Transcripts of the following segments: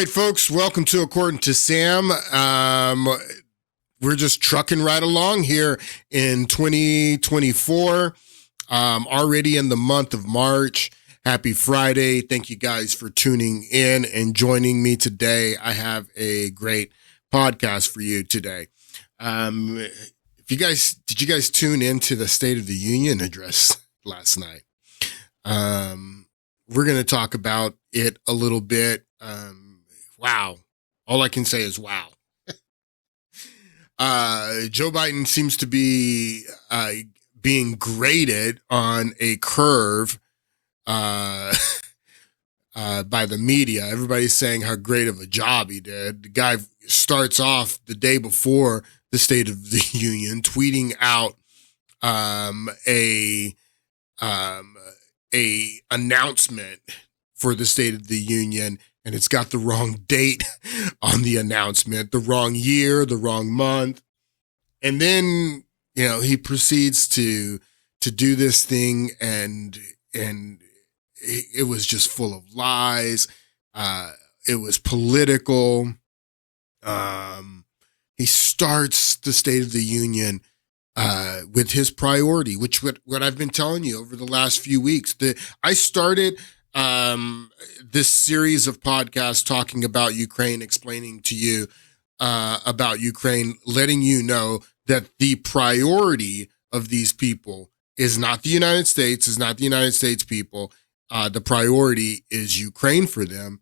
right, folks, welcome to According to Sam. We're just trucking right along here in 2024, already in the month of March. Happy Friday. Thank you guys for tuning in and joining me today. I have a great podcast for you today. Did you guys tune into the State of the Union address last night? We're going to talk about it a little bit. Wow. All I can say is wow. Joe Biden seems to be being graded on a curve by the media. Everybody's saying how great of a job he did. The guy starts off the day before the State of the Union tweeting out a announcement for the State of the Union, and it's got the wrong date on the announcement, the wrong year, the wrong month. And then, he proceeds to do this thing, and it was just full of lies. It was political. He starts the State of the Union with his priority, which what I've been telling you over the last few weeks. I started this series of podcasts talking about Ukraine, explaining to you about Ukraine, letting you know that the priority of these people is not the United States, is not the United States people. The priority is Ukraine for them.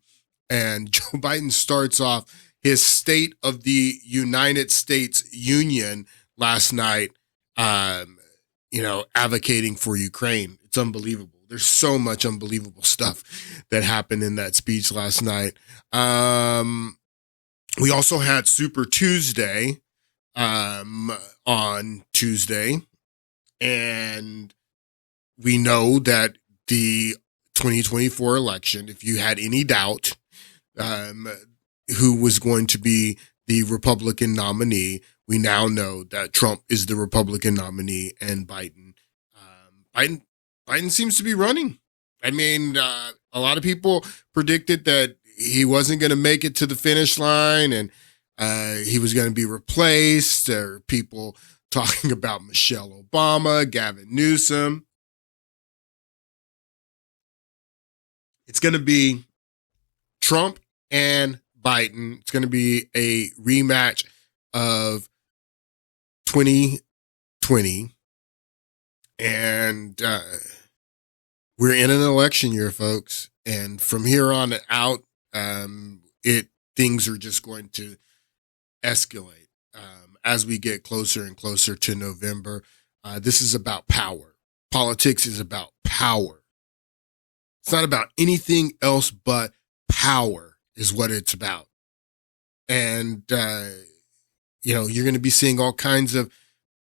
And Joe Biden starts off his State of the United States Union last night, advocating for Ukraine. It's unbelievable. There's so much unbelievable stuff that happened in that speech last night. We also had Super Tuesday on Tuesday, and we know that the 2024 election, if you had any doubt who was going to be the Republican nominee, we now know that Trump is the Republican nominee and Biden seems to be running. I mean, a lot of people predicted that he wasn't going to make it to the finish line, and he was going to be replaced. There are people talking about Michelle Obama, Gavin Newsom. It's going to be Trump and Biden. It's going to be a rematch of 2020. And we're in an election year, folks. And from here on out, things are just going to escalate as we get closer and closer to November. This is about power. Politics is about power. It's not about anything else but power is what it's about. And, you're going to be seeing all kinds of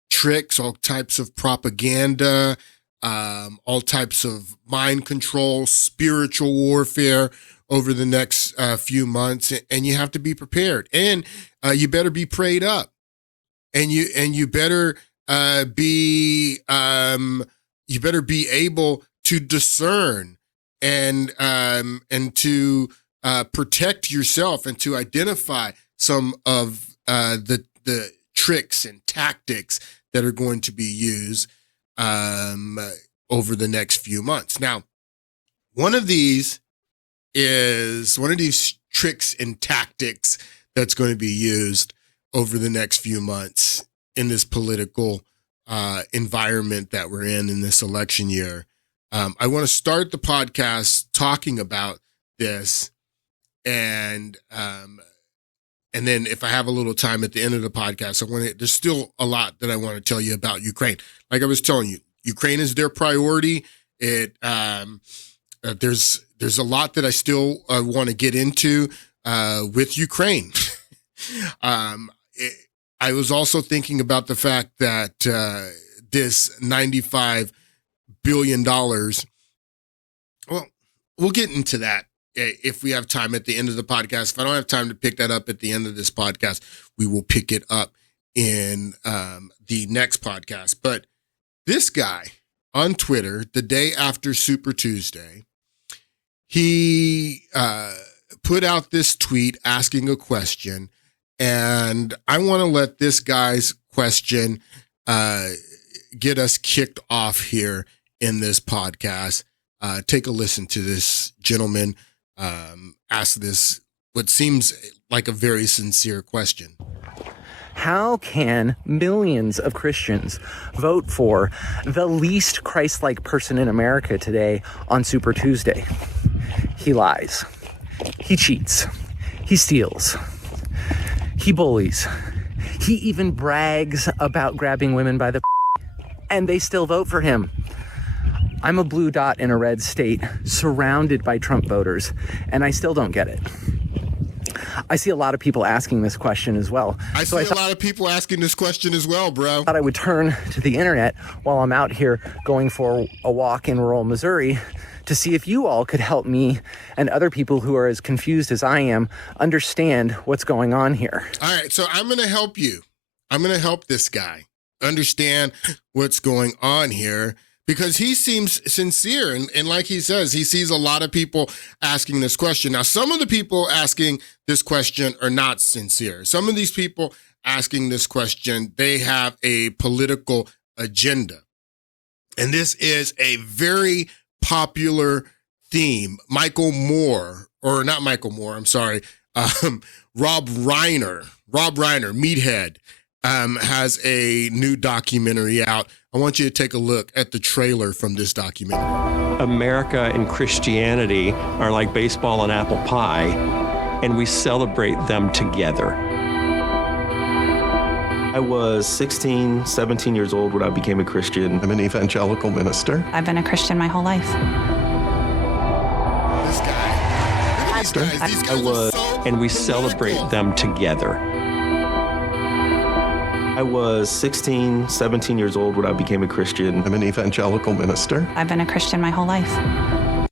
tricks, all types of propaganda, all types of mind control, spiritual warfare over the next few months, and you have to be prepared. And you better be prayed up, and you better be able to discern and to protect yourself and to identify some of the tricks and tactics that are going to be used over the next few months. Now, one of these tricks and tactics that's going to be used over the next few months in this political environment that we're in this election year. I want to start the podcast talking about this, and then if I have a little time at the end of the podcast, there's still a lot that I want to tell you about Ukraine. Like I was telling you, Ukraine is their priority. There's a lot that I still want to get into with Ukraine. I was also thinking about the fact that this $95 billion, well, we'll get into that if we have time at the end of the podcast. If I don't have time to pick that up at the end of this podcast, we will pick it up in the next podcast. But this guy on Twitter, the day after Super Tuesday, he put out this tweet asking a question, and I want to let this guy's question get us kicked off here in this podcast. Take a listen to this gentleman ask this, what seems like a very sincere question. How can millions of Christians vote for the least Christ-like person in America today on Super Tuesday? He lies. He cheats. He steals. He bullies. He even brags about grabbing women by the and they still vote for him. I'm a blue dot in a red state, surrounded by Trump voters, and I still don't get it. I see a lot of people asking this question as well. I see a lot of people asking this question as well, bro. I thought I would turn to the internet while I'm out here going for a walk in rural Missouri to see if you all could help me and other people who are as confused as I am understand what's going on here. All right, so I'm going to help you. I'm going to help this guy understand what's going on here, because he seems sincere. And like he says, he sees a lot of people asking this question. Now, some of the people asking this question are not sincere. Some of these people asking this question, they have a political agenda. And this is a very popular theme. Rob Reiner, Meathead, has a new documentary out. I want you to take a look at the trailer from this documentary. America and Christianity are like baseball and apple pie, and we celebrate them together. I was 16, 17 years old when I became a Christian. I'm an evangelical minister. I've been a Christian my whole life. This guy. Look at these guys. These guys are so and we celebrate them together. I was 16, 17 years old when I became a Christian. I'm an evangelical minister. I've been a Christian my whole life.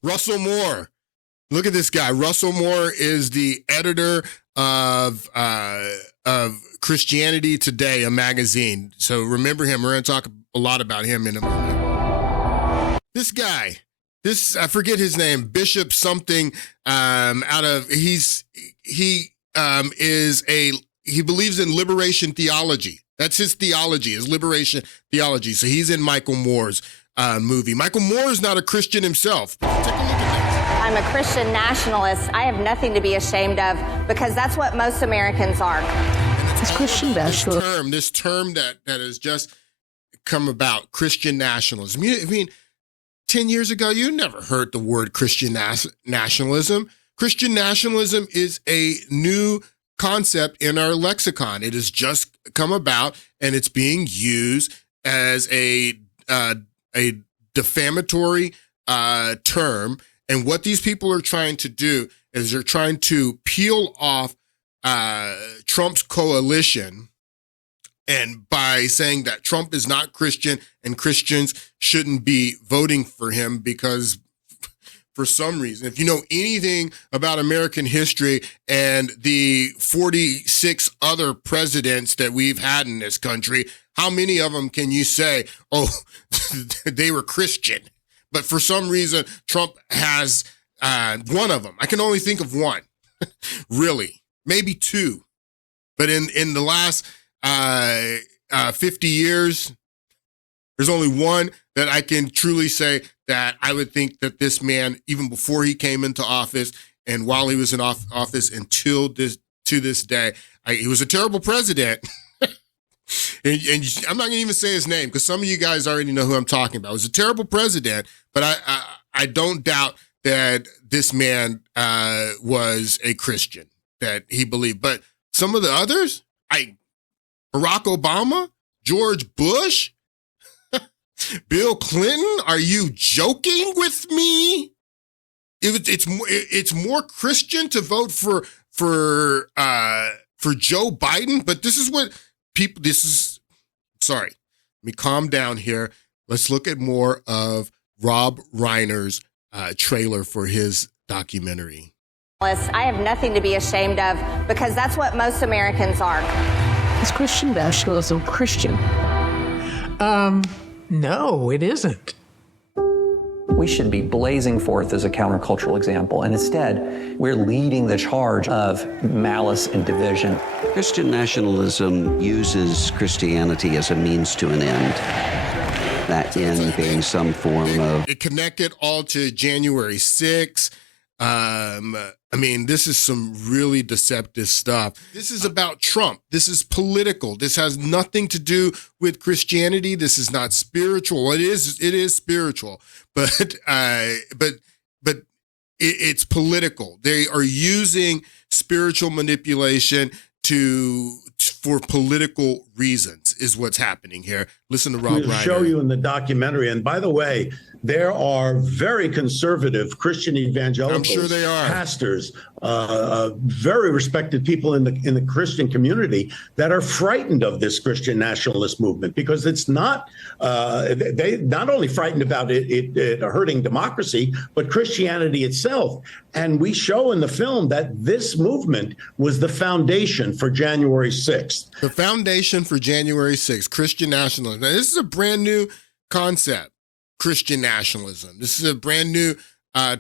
Russell Moore. Look at this guy. Russell Moore is the editor of Christianity Today, a magazine. So remember him. We're going to talk a lot about him in a moment. This guy, I forget his name, Bishop something, he believes in liberation theology. That's his theology, his liberation theology. So he's in Michael Moore's movie. Michael Moore is not a Christian himself. Take a look at I'm a Christian nationalist. I have nothing to be ashamed of because that's what most Americans are. It's Christian nationalism. This term that has just come about, Christian nationalism. I mean, 10 years ago, you never heard the word Christian nationalism. Christian nationalism is a new concept in our lexicon. It has just come about, and it's being used as a defamatory term. And what these people are trying to do is they're trying to peel off Trump's coalition, and by saying that Trump is not Christian and Christians shouldn't be voting for him because for some reason, if you know anything about American history and the 46 other presidents that we've had in this country, how many of them can you say, oh, they were Christian? But for some reason, Trump has one of them. I can only think of one, really, maybe two. But in the last 50 years, there's only one that I can truly say that I would think that this man, even before he came into office and while he was in office until to this day, he was a terrible president. and I'm not going to even say his name because some of you guys already know who I'm talking about. He was a terrible president, but I don't doubt that this man was a Christian, that he believed. But some of the others, Barack Obama, George Bush, Bill Clinton, are you joking with me? It's more Christian to vote for Joe Biden, but this is what people. Sorry, let me calm down here. Let's look at more of Rob Reiner's trailer for his documentary. I have nothing to be ashamed of because that's what most Americans are. Is Christian nationalism Christian? No, it isn't. we should be blazing forth as a countercultural example. And instead, we're leading the charge of malice and division. Christian nationalism uses Christianity as a means to an end. That end being some form of... It connected all to January 6th. I mean, this is some really deceptive stuff. This is about Trump. This is political. This has nothing to do with Christianity. This is not spiritual. It is spiritual, but it's political. They are using spiritual manipulation for political reasons is what's happening here. Listen to Rob Reiner. We'll show you in the documentary. And by the way, there are very conservative Christian evangelicals, I'm sure they are, pastors, very respected people in the Christian community that are frightened of this Christian nationalist movement, because it's not they not only frightened about it hurting democracy, but Christianity itself. And we show in the film that this movement was the foundation for January 6th. The foundation for January 6th, Christian nationalism. Now, this is a brand new concept, Christian nationalism. This is a brand new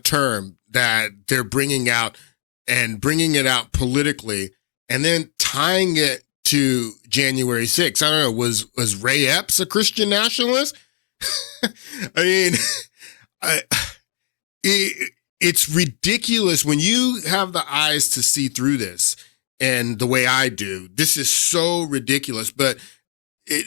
term that they're bringing out and bringing it out politically and then tying it to January 6th. I don't know, was Ray Epps a Christian nationalist? I mean, it's ridiculous when you have the eyes to see through this. And the way I do, this is so ridiculous, but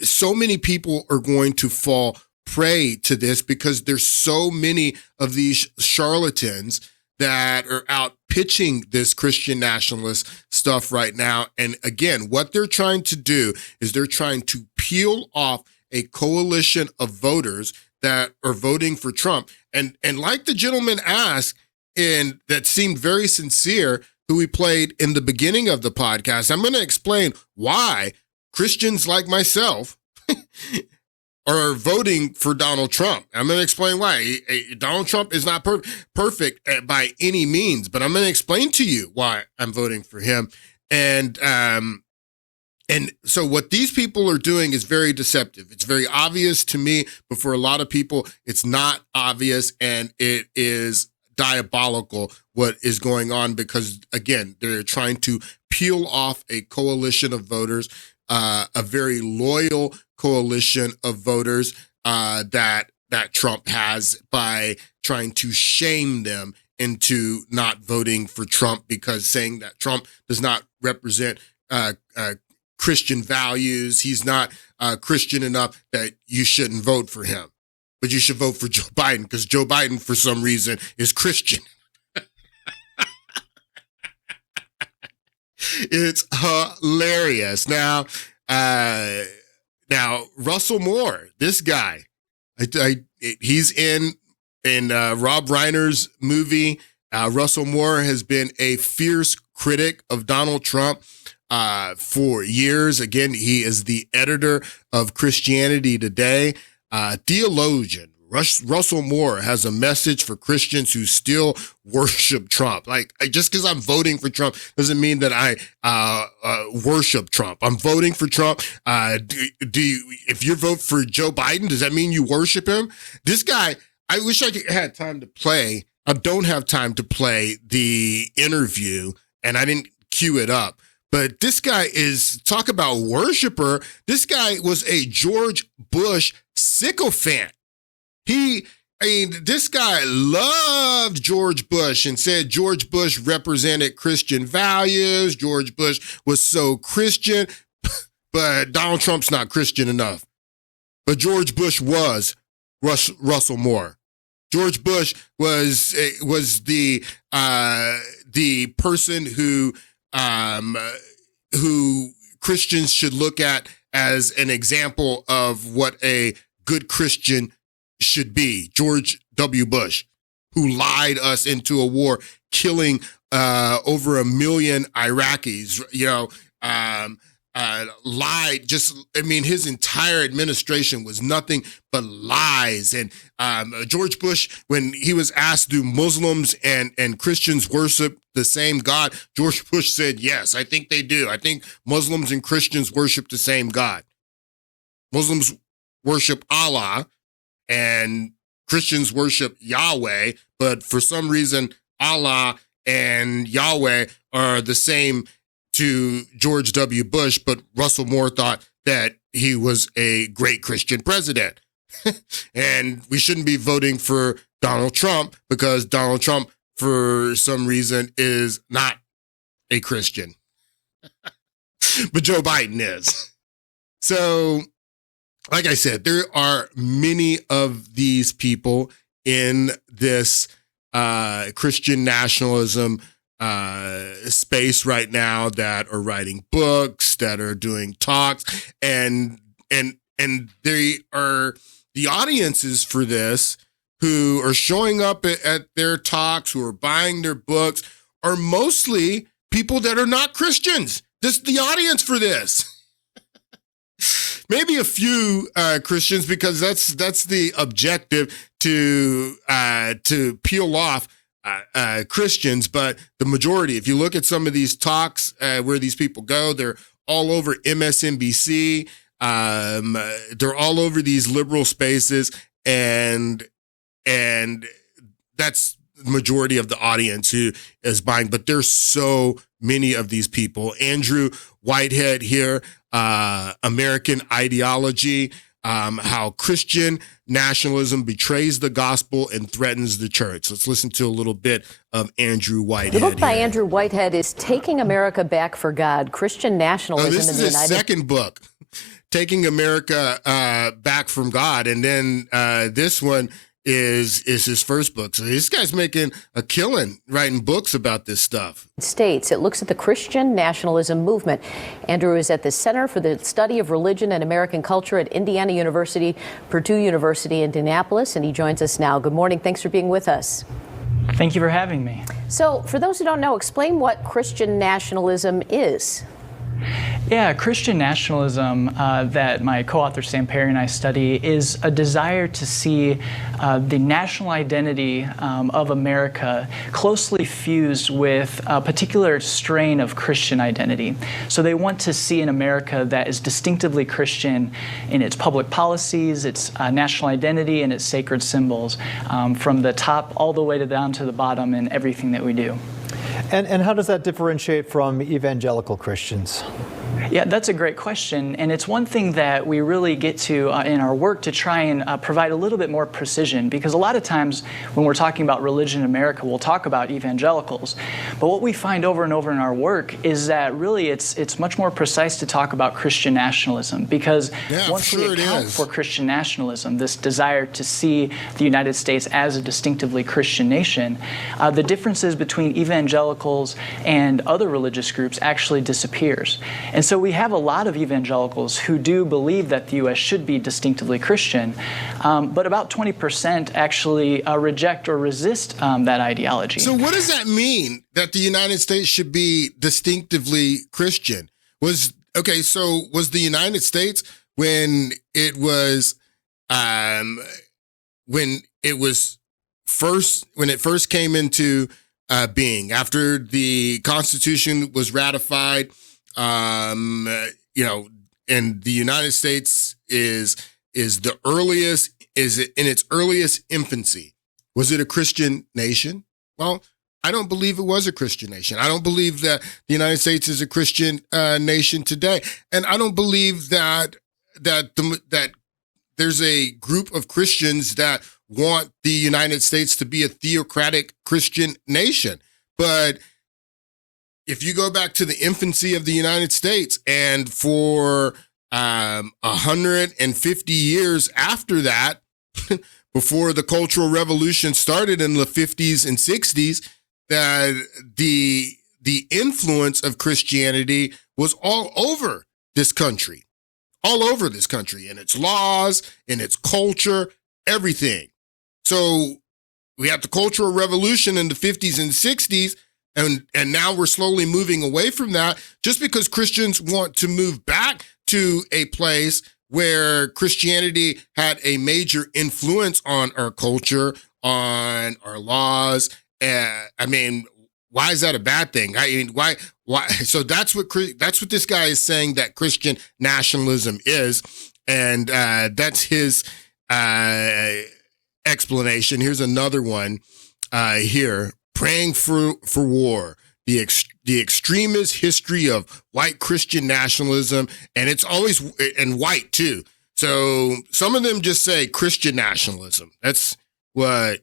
so many people are going to fall prey to this because there's so many of these charlatans that are out pitching this Christian nationalist stuff right now. And again, what they're trying to do is they're trying to peel off a coalition of voters that are voting for Trump. And like the gentleman asked, and that seemed very sincere, who we played in the beginning of the podcast, I'm going to explain why Christians like myself are voting for Donald Trump. I'm going to explain why. Donald Trump is not perfect by any means, but I'm going to explain to you why I'm voting for him. And so what these people are doing is very deceptive. It's very obvious to me, but for a lot of people, it's not obvious, and it is diabolical what is going on because, again, they're trying to peel off a coalition of voters, a very loyal coalition of voters that Trump has, by trying to shame them into not voting for Trump, because saying that Trump does not represent Christian values, he's not Christian enough, that you shouldn't vote for him. But you should vote for Joe Biden because Joe Biden, for some reason, is Christian. It's hilarious. Now, Russell Moore, this guy, he's in Rob Reiner's movie. Russell Moore has been a fierce critic of Donald Trump for years. Again, he is the editor of Christianity Today. Theologian Russell Moore has a message for Christians who still worship Trump. Like, just because I'm voting for Trump doesn't mean that I worship Trump. I'm voting for Trump. If you vote for Joe Biden, does that mean you worship him? This guy, I wish I had time to play. I don't have time to play the interview, and I didn't cue it up. But this guy is, talk about worshiper. This guy was a George Bush sycophant. This guy loved George Bush and said George Bush represented Christian values. George Bush was so Christian, but Donald Trump's not Christian enough. But George Bush was Russell Moore. George Bush was the person who Christians should look at as an example of what a good Christian should be. George W. Bush, who lied us into a war, killing over 1 million Iraqis, lied. His entire administration was nothing but lies. And George Bush, when he was asked, do Muslims and Christians worship the same God? George Bush said, yes, I think they do. I think Muslims and Christians worship the same God. Muslims worship Allah and Christians worship Yahweh, but for some reason, Allah and Yahweh are the same to George W. Bush, but Russell Moore thought that he was a great Christian president. And we shouldn't be voting for Donald Trump because Donald Trump, for some reason, is not a Christian. But Joe Biden is. So, like I said, there are many of these people in this Christian nationalism space right now that are writing books, that are doing talks, and they are the audiences for this who are showing up at their talks, who are buying their books, are mostly people that are not Christians. This is the audience for this. Maybe a few Christians, because that's the objective, to peel off Christians. But the majority, if you look at some of these talks where these people go, they're all over MSNBC. They're all over these liberal spaces, and that's the majority of the audience who is buying. But there's so many of these people. Andrew Whitehead here, American Ideology, how Christian nationalism betrays the gospel and threatens the church. Let's listen to a little bit of Andrew Whitehead. The book by here. Andrew Whitehead is Taking America Back for God, Christian Nationalism This in is the his United States. second book, Taking America Back from God. And then this one is his first book. So this guy's making a killing writing books about this stuff. States. It looks at the Christian nationalism movement. Andrew is at the Center for the Study of Religion and American Culture at Indiana University, Purdue University, Indianapolis, and he joins us now. Good morning. Thanks for being with us. Thank you for having me. So, for those who don't know, explain what Christian nationalism is. Yeah, Christian nationalism that my co-author Sam Perry and I study is a desire to see the national identity of America closely fused with a particular strain of Christian identity. So they want to see an America that is distinctively Christian in its public policies, its national identity, and its sacred symbols, from the top all the way down to the bottom in everything that we do. And how does that differentiate from evangelical Christians? Yeah, that's a great question, and it's one thing that we really get to in our work to try and provide a little bit more precision, because a lot of times when we're talking about religion in America, we'll talk about evangelicals, but what we find over and over in our work is that really it's much more precise to talk about Christian nationalism, because once we account for Christian nationalism, this desire to see the United States as a distinctively Christian nation, the differences between evangelicals and other religious groups actually disappears. And so we have a lot of evangelicals who do believe that the U.S. should be distinctively Christian, but about 20% actually reject or resist that ideology. So what does that mean, that the United States should be distinctively Christian? So was the United States, when it first came into being, after the Constitution was ratified, and the United States is in its earliest infancy. Was it a Christian nation? Well, I don't believe it was a Christian nation. I don't believe that the United States is a Christian nation today, and I don't believe that there's a group of Christians that want the United States to be a theocratic Christian nation. But if you go back to the infancy of the United States, and for 150 years after that, before the Cultural Revolution started in the 50s and 60s, that the influence of Christianity was all over this country, in its laws, in its culture, everything. So we had the Cultural Revolution in the 50s and 60s, and now we're slowly moving away from that, just because Christians want to move back to a place where Christianity had a major influence on our culture, on our laws. Why is that a bad thing? Why? So that's what this guy is saying that Christian nationalism is, and that's his explanation. Here's another one here. Praying for war. The extremist history of white Christian nationalism, and it's always and white too. So some of them just say Christian nationalism. That's what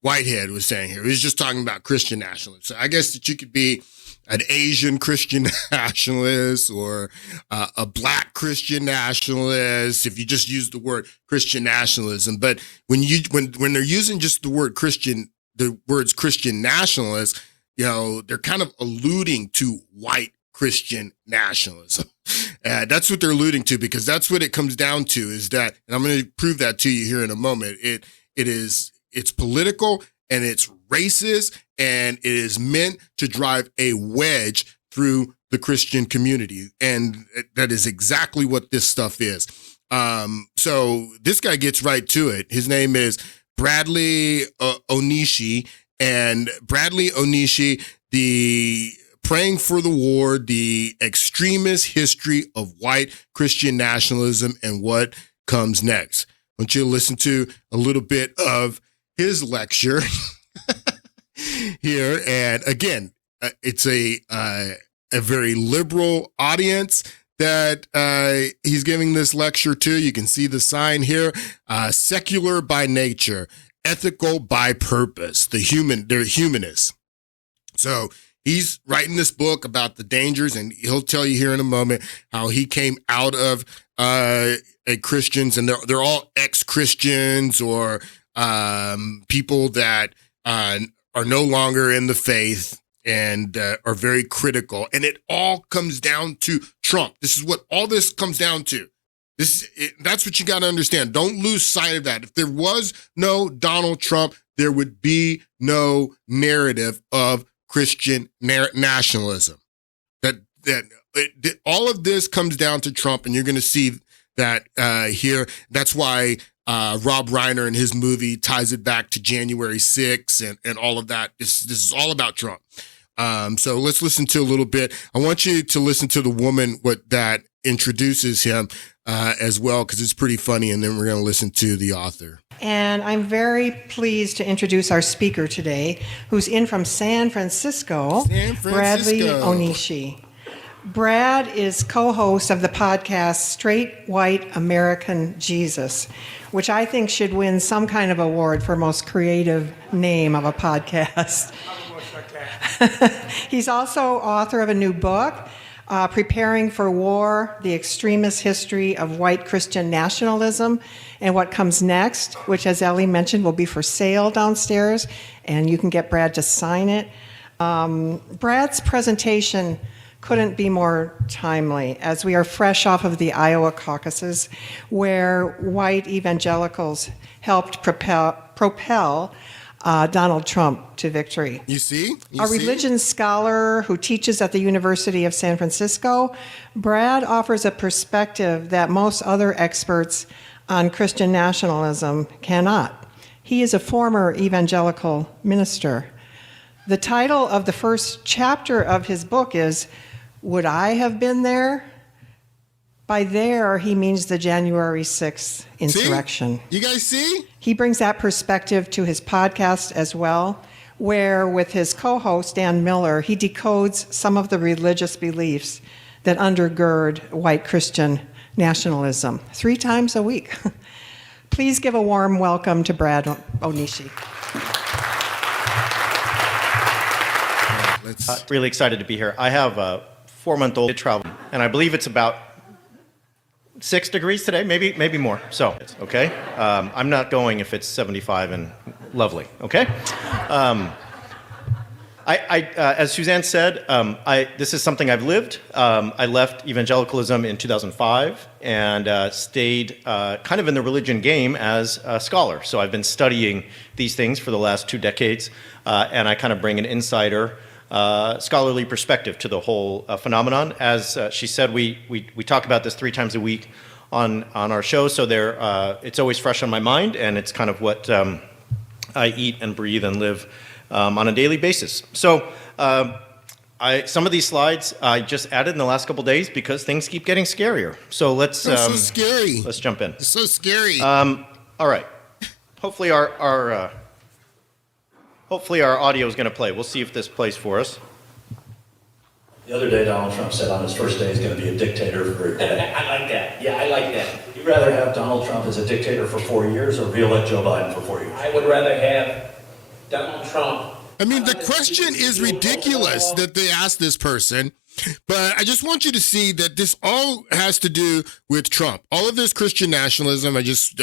Whitehead was saying here. He was just talking about Christian nationalism. So I guess that you could be an Asian Christian nationalist or a black Christian nationalist if you just use the word Christian nationalism. But when they're using just the word Christian, the words Christian nationalist, they're kind of alluding to white Christian nationalism. That's what they're alluding to, because that's what it comes down to, is that, and I'm going to prove that to you here in a moment. It's political and it's racist, and it is meant to drive a wedge through the Christian community. And that is exactly what this stuff is. So this guy gets right to it. His name is Bradley Onishi, and Bradley Onishi, the Praying for the War, the extremist history of white Christian nationalism and what comes next. I want you to listen to a little bit of his lecture here. And again, it's a very liberal audience that he's giving this lecture to. You can see the sign here, secular by nature, ethical by purpose. They're humanists. So he's writing this book about the dangers, and he'll tell you here in a moment how he came out of Christians, and they're all ex-Christians or people that are no longer in the faith and are very critical. And it all comes down to Trump. This is what all this comes down to. That's what you got to understand. Don't lose sight of that. If there was no Donald Trump, there would be no narrative of Christian nationalism. All of this comes down to Trump, and you're going to see that here. That's why Rob Reiner in his movie ties it back to January 6th and all of that. This is all about Trump. So let's listen to a little bit. I want you to listen to the woman that introduces him as well, because it's pretty funny, and then we're going to listen to the author. And I'm very pleased to introduce our speaker today, who's in from San Francisco. Bradley Onishi. Brad is co-host of the podcast Straight White American Jesus, which I think should win some kind of award for most creative name of a podcast. He's also author of a new book, Preparing for War, The Extremist History of White Christian Nationalism and What Comes Next, which, as Ellie mentioned, will be for sale downstairs, and you can get Brad to sign it. Brad's presentation couldn't be more timely, as we are fresh off of the Iowa caucuses, where white evangelicals helped propel Donald Trump to victory. You see? A religion scholar who teaches at the University of San Francisco, Brad offers a perspective that most other experts on Christian nationalism cannot. He is a former evangelical minister. The title of the first chapter of his book is, Would I Have Been There? By there, he means the January 6th insurrection. See? You guys see? He brings that perspective to his podcast as well, where with his co-host, Dan Miller, he decodes some of the religious beliefs that undergird white Christian nationalism 3 times a week. Please give a warm welcome to Brad Onishi. Really excited to be here. I have a 4-month-old travel, and I believe it's about 6 degrees today, maybe more. So, okay. I'm not going if it's 75 and lovely. Okay. As Suzanne said, this is something I've lived. I left evangelicalism in 2005 and stayed kind of in the religion game as a scholar. So I've been studying these things for the last 2 decades, and I kind of bring an insider scholarly perspective to the whole phenomenon. As she said, we talk about this 3 times a week on our show, so it's always fresh on my mind, and it's kind of what I eat and breathe and live on a daily basis. So some of these slides I just added in the last couple days because things keep getting scarier. So let's so scary. Let's jump in. It's so scary. All right. hopefully our audio is going to play. We'll see if this plays for us. The other day, Donald Trump said on his first day he's going to be a dictator for a day. I like that. Yeah, I like that. You'd rather have Donald Trump as a dictator for 4 years or re-elect Joe Biden for 4 years? I would rather have Donald Trump. I mean, the question is ridiculous that they asked this person, but I just want you to see that this all has to do with Trump. All of this Christian nationalism, I just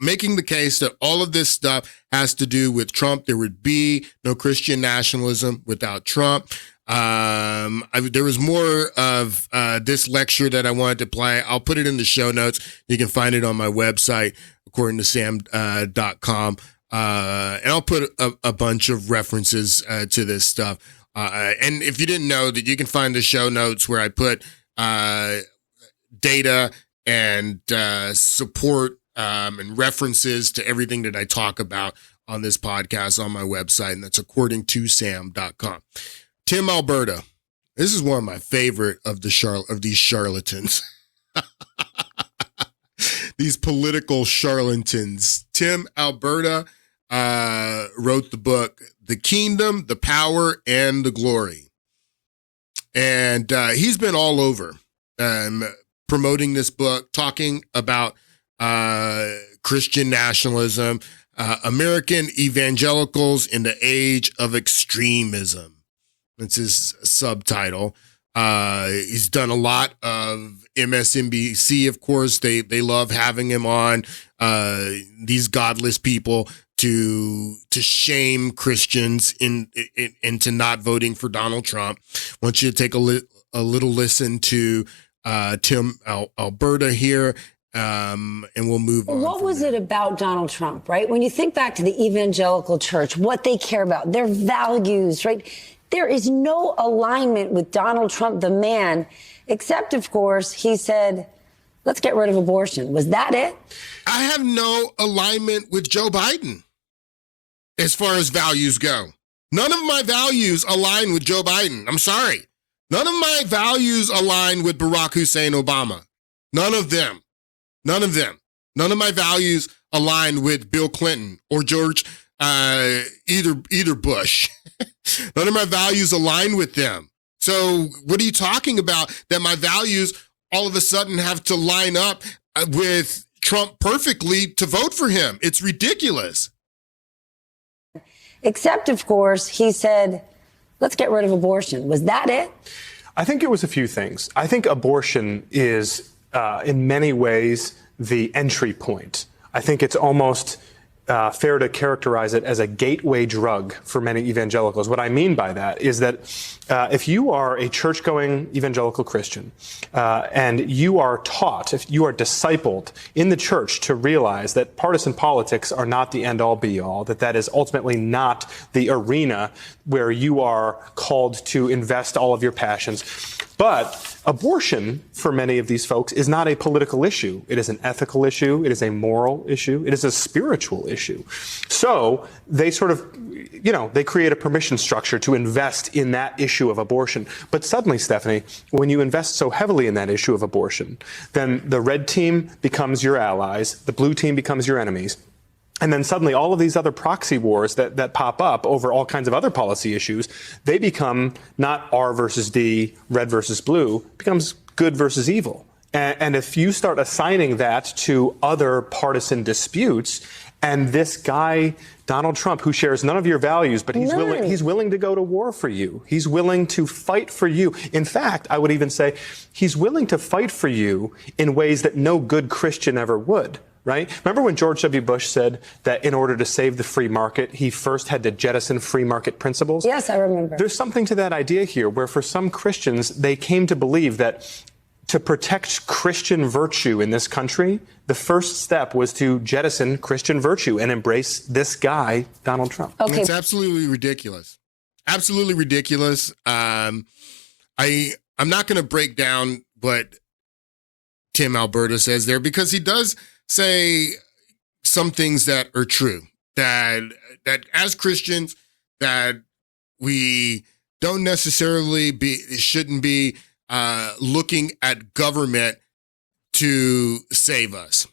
making the case that all of this stuff has to do with Trump. There would be no Christian nationalism without Trump. There was more of this lecture that I wanted to play. I'll put it in the show notes. You can find it on my website, According2Sam.com. And I'll put a bunch of references to this stuff. And if you didn't know that, you can find the show notes where I put data and support and references to everything that I talk about on this podcast on my website, and that's According2Sam.com. Tim, Alberta. This is one of my favorite of these charlatans. These political charlatans. Tim, Alberta, wrote the book, The Kingdom, the Power, and the Glory. And he's been all over promoting this book, talking about Christian nationalism, American evangelicals in the age of extremism. That's his subtitle. He's done a lot of MSNBC, of course. They love having him on, these godless people, to shame Christians into not voting for Donald Trump. I want you to take a little listen to Tim, Alberta here, and we'll move on. What was it about Donald Trump, right? When you think back to the evangelical church, what they care about, their values, right? There is no alignment with Donald Trump, the man, except, of course, he said, let's get rid of abortion. Was that it? I have no alignment with Joe Biden as far as values go. None of my values align with Joe Biden. I'm sorry. None of my values align with Barack Hussein Obama. None of them. None of them. None of my values align with Bill Clinton or George, either Bush. None of my values align with them. So what are you talking about that my values all of a sudden have to line up with Trump perfectly to vote for him? It's ridiculous. Except, of course, he said, let's get rid of abortion. Was that it? I think it was a few things. I think abortion is, in many ways, the entry point. I think it's almost fair to characterize it as a gateway drug for many evangelicals. What I mean by that is that if you are a church-going evangelical Christian and you are taught, if you are discipled in the church to realize that partisan politics are not the end-all be-all, that is ultimately not the arena where you are called to invest all of your passions. But abortion, for many of these folks, is not a political issue. It is an ethical issue. It is a moral issue. It is a spiritual issue. So they sort of, they create a permission structure to invest in that issue of abortion. But suddenly, Stephanie, when you invest so heavily in that issue of abortion, then the red team becomes your allies, the blue team becomes your enemies. And then suddenly all of these other proxy wars that pop up over all kinds of other policy issues, they become not R versus D, red versus blue, it becomes good versus evil. And if you start assigning that to other partisan disputes, and this guy, Donald Trump, who shares none of your values, but he's willing to go to war for you. He's willing to fight for you. In fact, I would even say he's willing to fight for you in ways that no good Christian ever would. Right? Remember when George W. Bush said that in order to save the free market, he first had to jettison free market principles? Yes, I remember. There's something to that idea here where for some Christians, they came to believe that to protect Christian virtue in this country, the first step was to jettison Christian virtue and embrace this guy, Donald Trump. Okay. It's absolutely ridiculous. Absolutely ridiculous. I'm not going to break down what Tim Alberta says there because he does say some things that are true, that as Christians, that we don't necessarily shouldn't be looking at government to save us.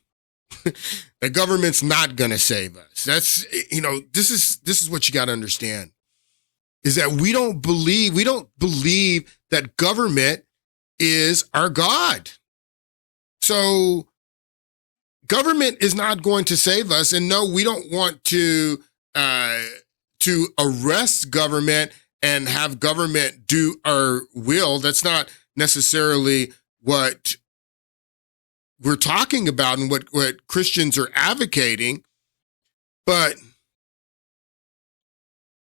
the government's not going to save us. That's, this is what you got to understand, is that we don't believe that government is our God. So government is not going to save us. And no, we don't want to arrest government and have government do our will. That's not necessarily what we're talking about and what Christians are advocating. But,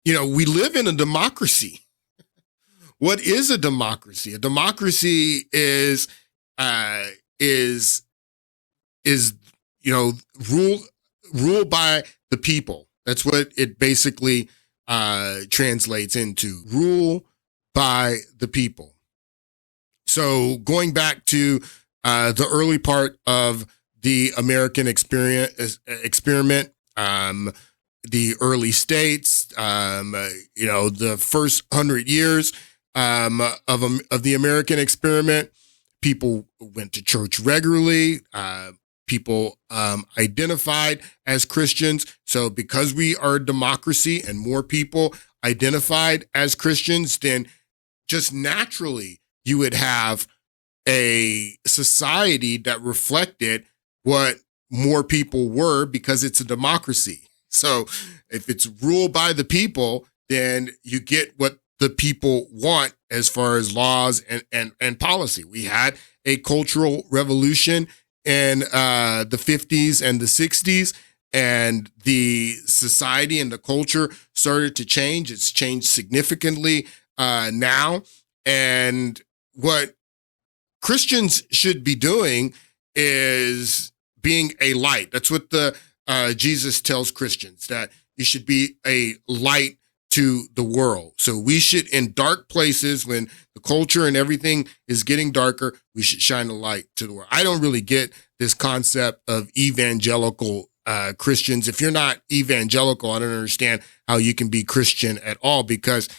we live in a democracy. What is a democracy? A democracy is rule by the people. That's what it basically translates into. Rule by the people. So going back to the early part of the American experiment, the early states, the first 100 years of the American experiment, people went to church regularly. People identified as Christians. So because we are a democracy and more people identified as Christians, then just naturally you would have a society that reflected what more people were, because it's a democracy. So if it's ruled by the people, then you get what the people want as far as laws and policy. We had a cultural revolution in the 50s and the 60s, and the society and the culture started to change. It's changed significantly now. And what Christians should be doing is being a light. That's what Jesus tells Christians, that you should be a light to the world. So we should, in dark places, when the culture and everything is getting darker, we should shine a light to the world. I don't really get this concept of evangelical Christians. If you're not evangelical, I don't understand how you can be Christian at all, because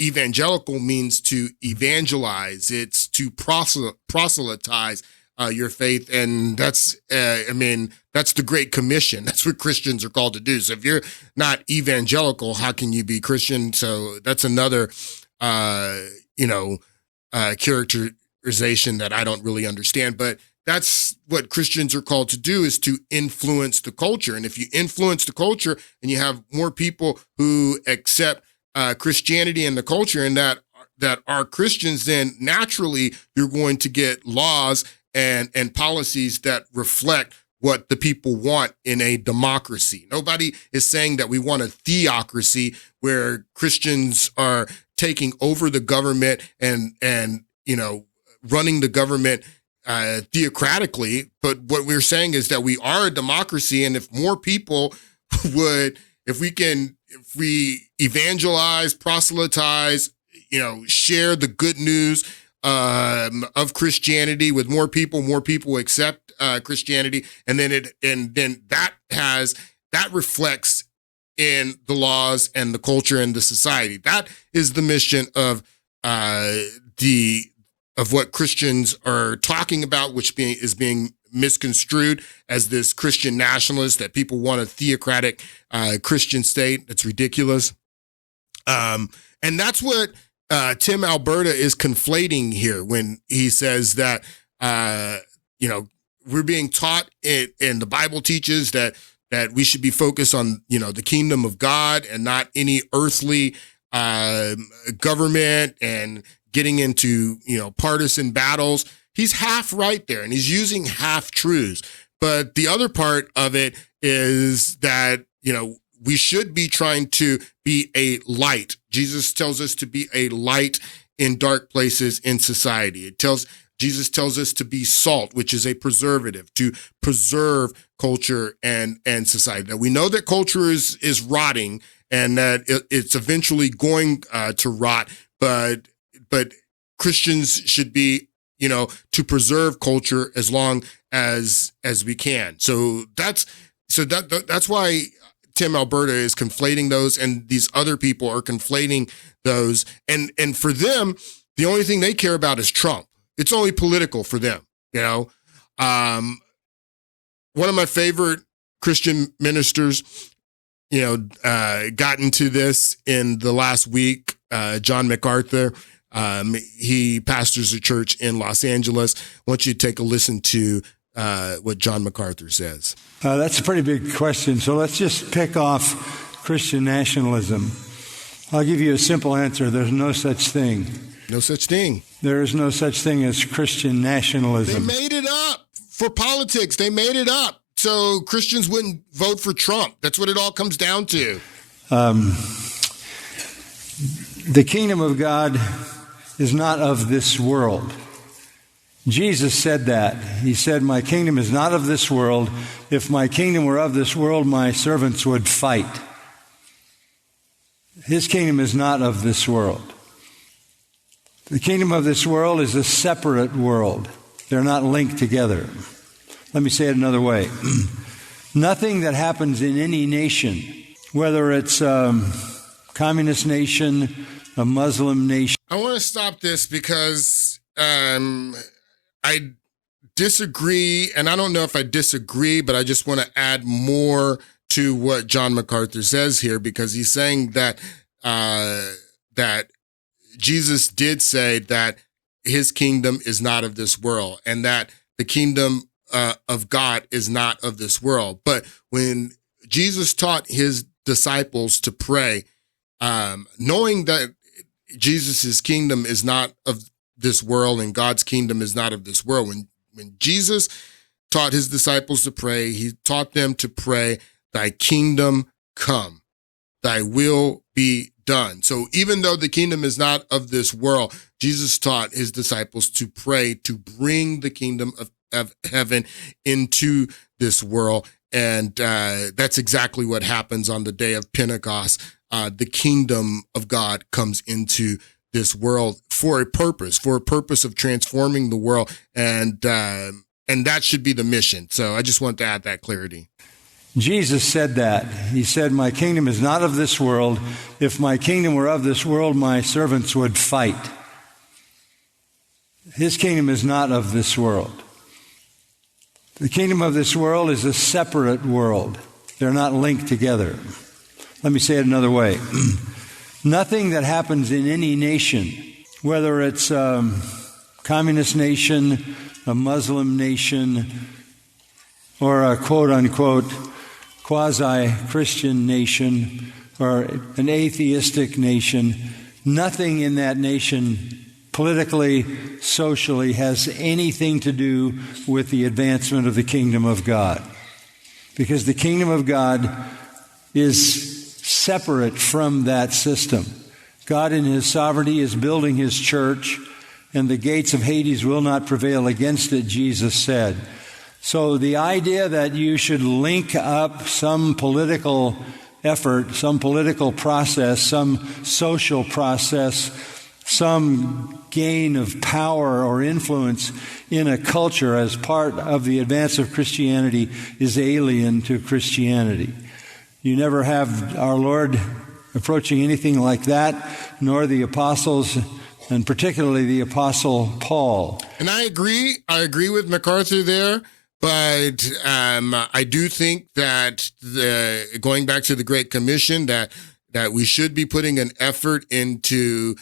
evangelical means to evangelize. It's to proselytize your faith. And that's, that's the Great Commission. That's what Christians are called to do. So if you're not evangelical, how can you be Christian? So that's another, characterization that I don't really understand. But that's what Christians are called to do, is to influence the culture. And if you influence the culture and you have more people who accept Christianity and the culture and that are Christians, then naturally you're going to get laws and policies that reflect what the people want in a democracy. Nobody is saying that we want a theocracy where Christians are taking over the government and running the government theocratically. But what we're saying is that we are a democracy, and if more people if we evangelize, proselytize, share the good news of Christianity with more people accept Christianity, and then that reflects in the laws and the culture and the society. That is the mission of what Christians are talking about, which is being misconstrued as this Christian nationalist, that people want a theocratic Christian state. That's ridiculous. And that's what Tim Alberta is conflating here when he says that, we're being taught and the Bible teaches that we should be focused on, the kingdom of God and not any earthly government and getting into, partisan battles. He's half right there, and he's using half truths. But the other part of it is that, we should be trying to be a light. Jesus tells us to be a light in dark places in society. Jesus tells us to be salt, which is a preservative, to preserve culture and society. Now, we know that culture is rotting and that it's eventually going to rot, but Christians should be, to preserve culture as long as we can. So that's why Tim Alberta is conflating those, and these other people are conflating those. And for them, the only thing they care about is Trump. It's only political for them, one of my favorite Christian ministers, got into this in the last week, John MacArthur. He pastors a church in Los Angeles. I want you to take a listen to what John MacArthur says. That's a pretty big question. So let's just pick off Christian nationalism. I'll give you a simple answer. There's no such thing. No such thing. There is no such thing as Christian nationalism. They made it up for politics. They made it up so Christians wouldn't vote for Trump. That's what it all comes down to. The kingdom of God is not of this world. Jesus said that. He said, my kingdom is not of this world. If my kingdom were of this world, my servants would fight. His kingdom is not of this world. The kingdom of this world is a separate world. They're not linked together. Let me say it another way. Nothing that happens in any nation, whether it's a communist nation, a Muslim nation. I want to stop this because I disagree, and I don't know if I disagree, but I just want to add more to what John MacArthur says here, because he's saying that that Jesus did say that his kingdom is not of this world, and that the kingdom of God is not of this world. But when Jesus taught his disciples to pray, knowing that Jesus's kingdom is not of this world and God's kingdom is not of this world, when Jesus taught his disciples to pray, he taught them to pray, thy kingdom come, thy will be done. So even though the kingdom is not of this world, Jesus taught his disciples to pray to bring the kingdom of heaven into this world. And that's exactly what happens on the day of Pentecost. The kingdom of God comes into this world for a purpose of transforming the world. And that should be the mission. So I just want to add that clarity. Jesus said that. He said, my kingdom is not of this world. If my kingdom were of this world, my servants would fight. His kingdom is not of this world. The kingdom of this world is a separate world. They're not linked together. Let me say it another way. Nothing that happens in any nation, whether it's a communist nation, a Muslim nation, or a quote-unquote quasi-Christian nation, or an atheistic nation, nothing in that nation politically, socially, has anything to do with the advancement of the kingdom of God. Because the kingdom of God is separate from that system. God in his sovereignty is building his church, and the gates of Hades will not prevail against it, Jesus said. So the idea that you should link up some political effort, some political process, some social process, some gain of power or influence in a culture as part of the advance of Christianity is alien to Christianity. You never have our Lord approaching anything like that, nor the apostles, and particularly the apostle Paul. And I agree with MacArthur there. But I do think that going back to the Great Commission, that we should be putting an effort into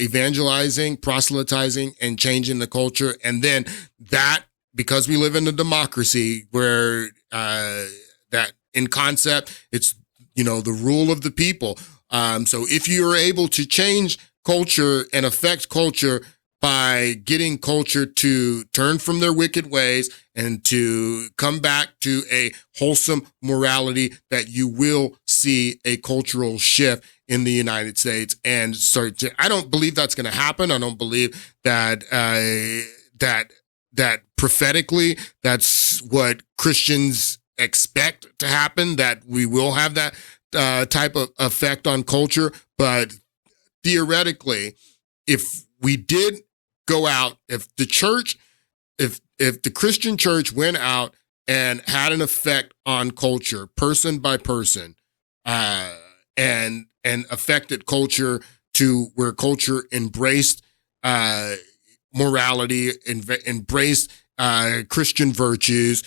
evangelizing, proselytizing, and changing the culture. And then that, because we live in a democracy where that in concept, it's, the rule of the people. So if you are able to change culture and affect culture by getting culture to turn from their wicked ways and to come back to a wholesome morality, that you will see a cultural shift in the United States and start to. I don't believe that's going to happen. I don't believe that that prophetically that's what Christians expect to happen, that we will have that type of effect on culture. But theoretically, if we did go out, if the church, if the Christian church went out and had an effect on culture, person by person, and affected culture to where culture embraced morality, embraced Christian virtues,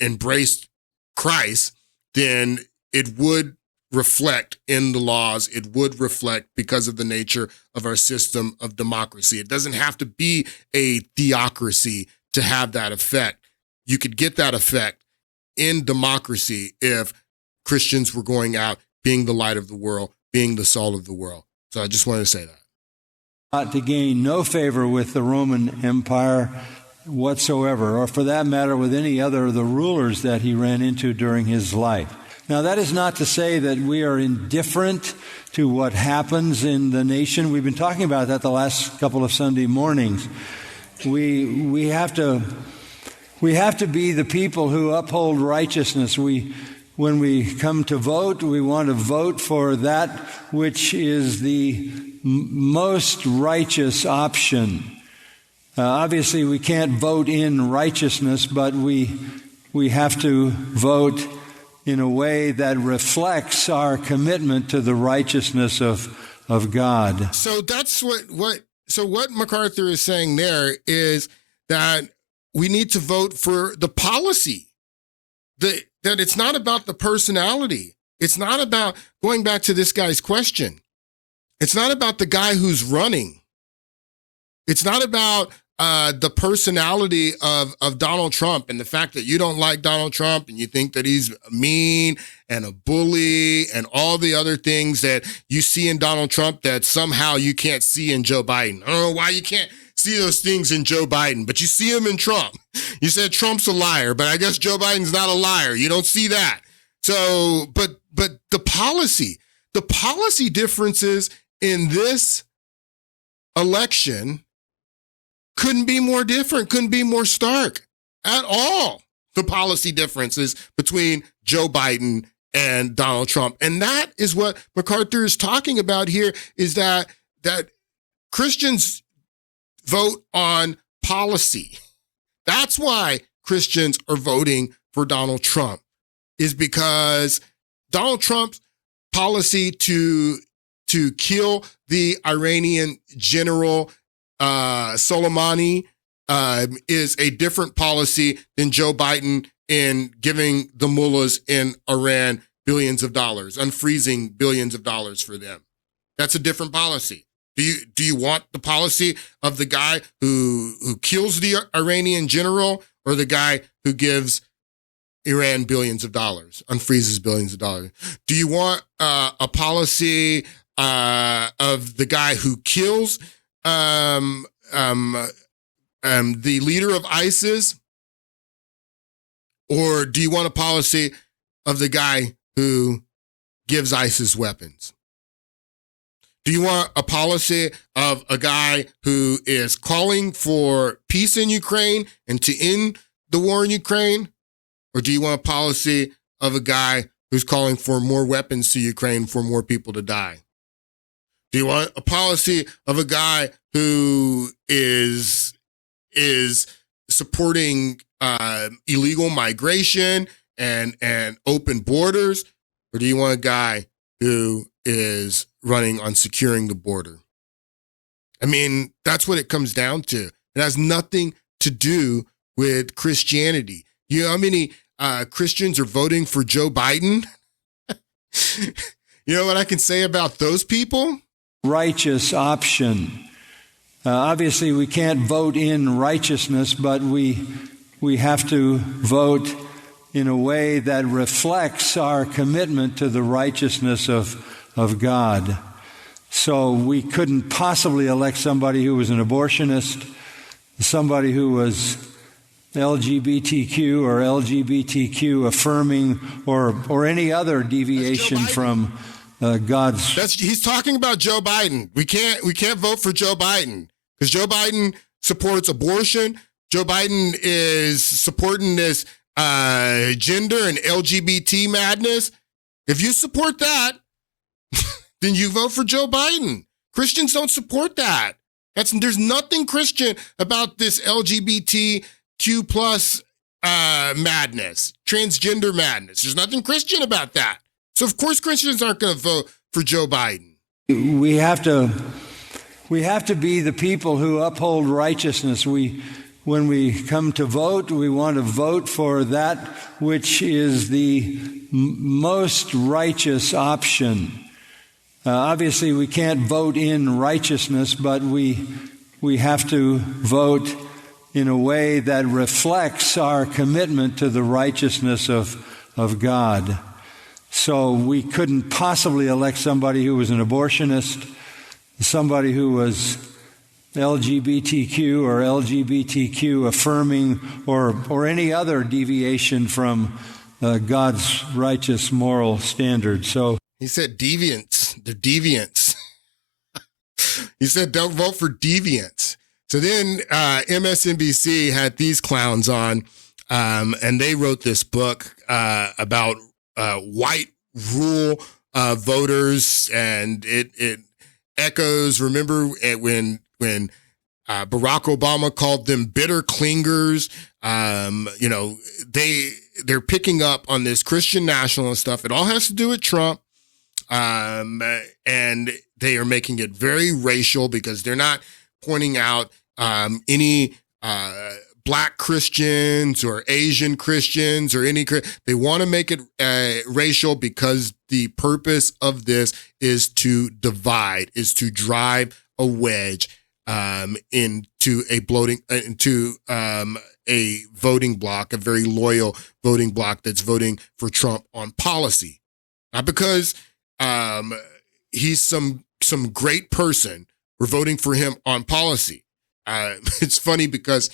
embraced Christ, then it would reflect in the laws. It would reflect because of the nature of our system of democracy. It doesn't have to be a theocracy to have that effect. You could get that effect in democracy if Christians were going out, being the light of the world, being the salt of the world. So I just wanted to say that. To gain no favor with the Roman Empire whatsoever, or for that matter with any other of the rulers that he ran into during his life. Now, that is not to say that we are indifferent to what happens in the nation. We've been talking about that the last couple of Sunday mornings. We have to be the people who uphold righteousness. When we come to vote, we want to vote for that which is the most righteous option. Obviously, we can't vote in righteousness, but we have to vote in a way that reflects our commitment to the righteousness of God. So that's what MacArthur is saying there is that we need to vote for the policy. That it's not about the personality. It's not about, going back to this guy's question, it's not about the guy who's running. It's not about the personality of Donald Trump and the fact that you don't like Donald Trump and you think that he's mean and a bully and all the other things that you see in Donald Trump that somehow you can't see in Joe Biden. I don't know why you can't see those things in Joe Biden, but you see them in Trump. You said Trump's a liar, but I guess Joe Biden's not a liar. You don't see that. So, but the policy differences in this election couldn't be more different, couldn't be more stark at all. The policy differences between Joe Biden and Donald Trump. And that is what MacArthur is talking about here, is that Christians vote on policy. That's why Christians are voting for Donald Trump, is because Donald Trump's policy to kill the Iranian general Soleimani is a different policy than Joe Biden in giving the mullahs in Iran billions of dollars, unfreezing billions of dollars for them. That's a different policy. Do you want the policy of the guy who kills the Iranian general, or the guy who gives Iran billions of dollars, unfreezes billions of dollars? Do you want a policy of the guy who kills the leader of ISIS, or do you want a policy of the guy who gives ISIS weapons? Do you want a policy of a guy who is calling for peace in Ukraine and to end the war in Ukraine? Or do you want a policy of a guy who's calling for more weapons to Ukraine for more people to die? Do you want a policy of a guy who is supporting illegal migration and open borders? Or do you want a guy who is running on securing the border? I mean, that's what it comes down to. It has nothing to do with Christianity. You know how many Christians are voting for Joe Biden? You know what I can say about those people? Righteous option. Obviously, we can't vote in righteousness, but we have to vote in a way that reflects our commitment to the righteousness of God. So we couldn't possibly elect somebody who was an abortionist, somebody who was LGBTQ or LGBTQ affirming, or any other deviation from God's. He's talking about Joe Biden. We can't vote for Joe Biden because Joe Biden supports abortion. Joe Biden is supporting this gender and LGBT madness. If you support that, then you vote for Joe Biden. Christians don't support that. There's nothing Christian about this LGBTQ plus madness, transgender madness. There's nothing Christian about that. So of course Christians aren't going to vote for Joe Biden. We have to be the people who uphold righteousness. We when we come to vote, we want to vote for that which is the most righteous option. Obviously, we can't vote in righteousness, but we have to vote in a way that reflects our commitment to the righteousness of God. So we couldn't possibly elect somebody who was an abortionist, somebody who was LGBTQ or LGBTQ affirming, or any other deviation from God's righteous moral standard. So he said deviants. They're deviants. He said don't vote for deviants. So then MSNBC had these clowns on, and they wrote this book about white rule voters, and it echoes. Remember when Barack Obama called them bitter clingers? They're picking up on this Christian nationalist stuff. It all has to do with Trump, and they are making it very racial because they're not pointing out any Black Christians or Asian Christians or any. They want to make it racial because the purpose of this is to divide, is to drive a wedge into a voting bloc, a very loyal voting bloc that's voting for Trump on policy, not because he's some great person. We're voting for him on policy. It's funny because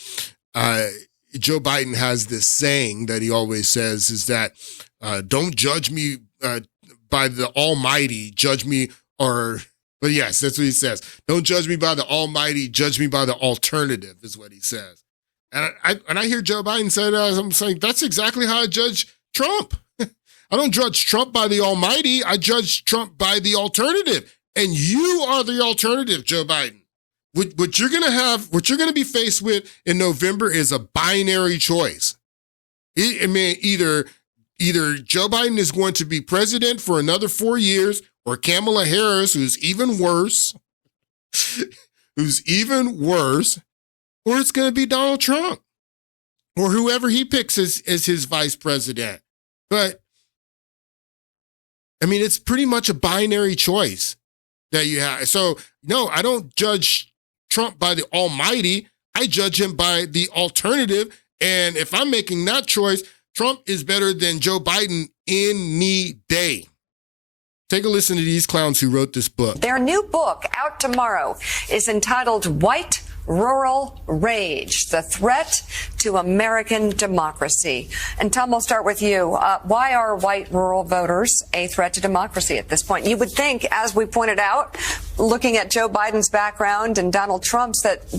Joe Biden has this saying that he always says is that don't judge me by the Almighty, judge me, but yes, that's what he says. Don't judge me by the Almighty, judge me by the alternative is what he says. And I hear Joe Biden say that, I'm saying that's exactly how I judge Trump. I don't judge Trump by the Almighty. I judge Trump by the alternative. And you are the alternative, Joe Biden. What you're going to be faced with in November is a binary choice. Either Joe Biden is going to be president for another 4 years, or Kamala Harris, who's even worse, or it's going to be Donald Trump, or whoever he picks as his vice president. But, I mean, it's pretty much a binary choice that you have. So, no, I don't judge Trump by the Almighty. I judge him by the alternative. And if I'm making that choice, Trump is better than Joe Biden any day. Take a listen to these clowns who wrote this book. Their new book, out tomorrow, is entitled White Rural Rage, The Threat to American Democracy. And Tom, we'll start with you. Why are white rural voters a threat to democracy at this point? You would think, as we pointed out, looking at Joe Biden's background and Donald Trump's, that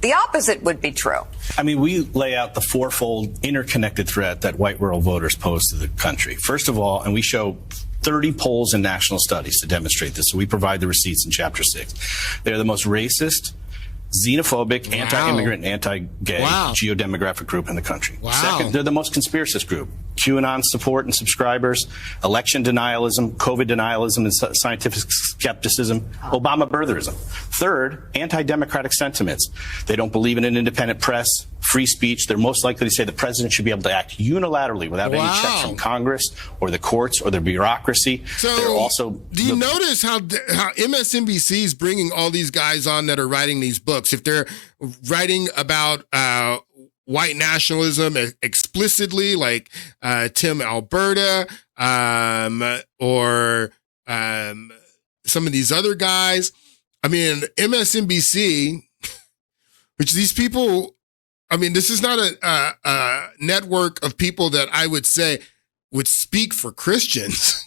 the opposite would be true. I mean, we lay out the fourfold interconnected threat that white rural voters pose to the country. First of all, and we show 30 polls and national studies to demonstrate this, so we provide the receipts in Chapter 6. They're the most racist, xenophobic, anti-immigrant, and anti-gay geodemographic group in the country. Second, they're the most conspiracist group. QAnon support and subscribers, election denialism, COVID denialism and scientific skepticism, Obama birtherism. Third, anti-democratic sentiments. They don't believe in an independent press, free speech. They're most likely to say the president should be able to act unilaterally without any checks from Congress or the courts or the bureaucracy. So, they're also, do you notice how MSNBC is bringing all these guys on that are writing these books? If they're writing about white nationalism explicitly, like Tim Alberta or some of these other guys. I mean, MSNBC, which these people, I mean, this is not a network of people that I would say would speak for Christians.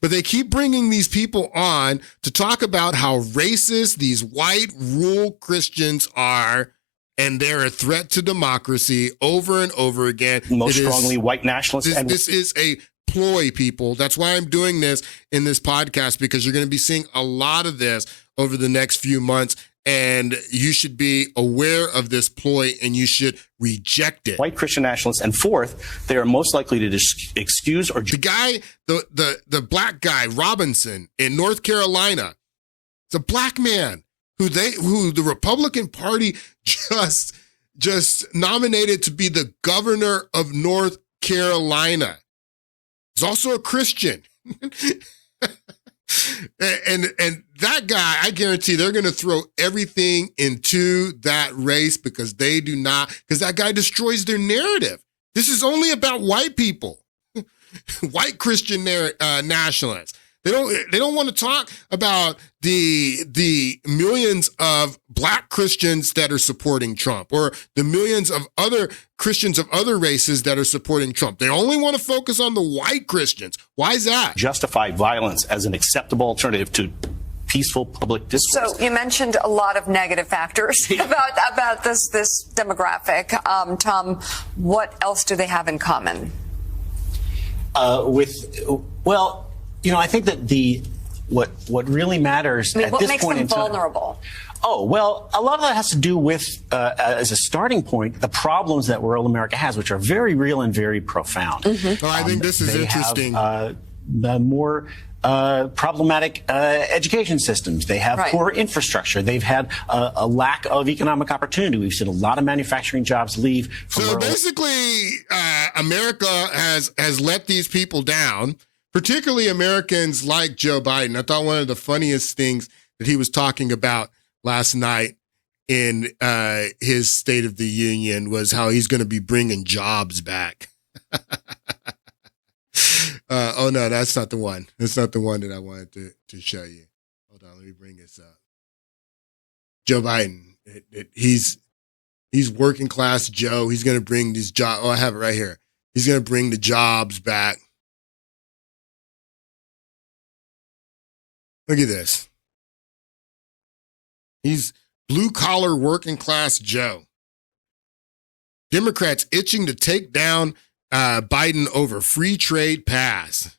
But they keep bringing these people on to talk about how racist these white rural Christians are, and they're a threat to democracy over and over again. Most strongly white nationalists. This is a ploy, people. That's why I'm doing this in this podcast, because you're going to be seeing a lot of this over the next few months, and you should be aware of this ploy and you should reject it. White Christian nationalists. And fourth, they are most likely to excuse or... The guy, the black guy, Robinson, in North Carolina, it's a black man who the Republican Party just just nominated to be the governor of North Carolina. He's also a Christian. and that guy, I guarantee they're going to throw everything into that race because that guy destroys their narrative. This is only about white people, white Christian nationalists. They don't want to talk about the millions of black Christians that are supporting Trump or the millions of other Christians of other races that are supporting Trump. They only want to focus on the white Christians. Why is that? Justify violence as an acceptable alternative to peaceful public discourse. So you mentioned a lot of negative factors about this demographic. Tom, what else do they have in common? I think that what really matters at what this makes point them in time. vulnerable? Oh, well, a lot of that has to do with, as a starting point, the problems that rural America has, which are very real and very profound. Mm-hmm. I think this is interesting. The more problematic education systems. They have poor infrastructure. They've had a lack of economic opportunity. We've seen a lot of manufacturing jobs leave. So basically, America has let these people down, particularly Americans like Joe Biden. I thought one of the funniest things that he was talking about last night in his State of the Union was how he's going to be bringing jobs back. Oh, no, that's not the one. That's not the one that I wanted to show you. Hold on, let me bring this up. Joe Biden, he's working class Joe. He's going to bring these jobs. Oh, I have it right here. He's going to bring the jobs back. Look at this. He's blue-collar working class Joe. Democrats itching to take down Biden over free trade pass.